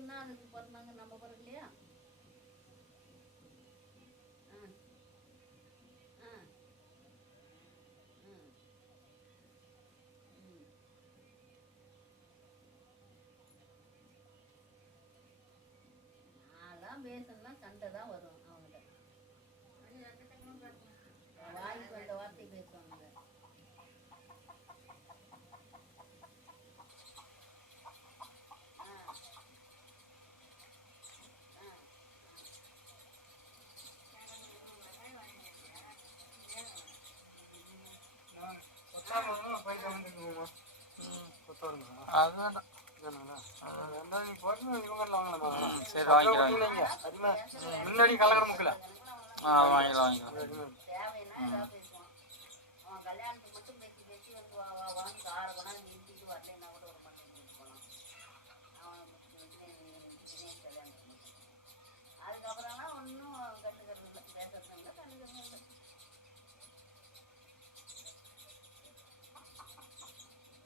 மட்டும்தான் அதுக்கு பிறந்தாங்க, நம்ம பிறக்கலையா? ஆ ஆ ம் ம் நான்லாம் பேசணும்னா சண்டை தான் வரும் அவங்ககிட்ட. வாய்க்கு வந்த வார்த்தை பேசுவாங்க. சரி வாங்கிக்கலாம். முன்னாடி கலகர முக்கல வாங்கிக்கலாம். தேவைன்னா ஏதாவது பேசுவான். அவன் கல்யாணத்துக்கு மட்டும் பேசி பேசி வந்து வான்னு 6 கொண்டாந்து நிறுத்திட்டு வரலைன்னா கூட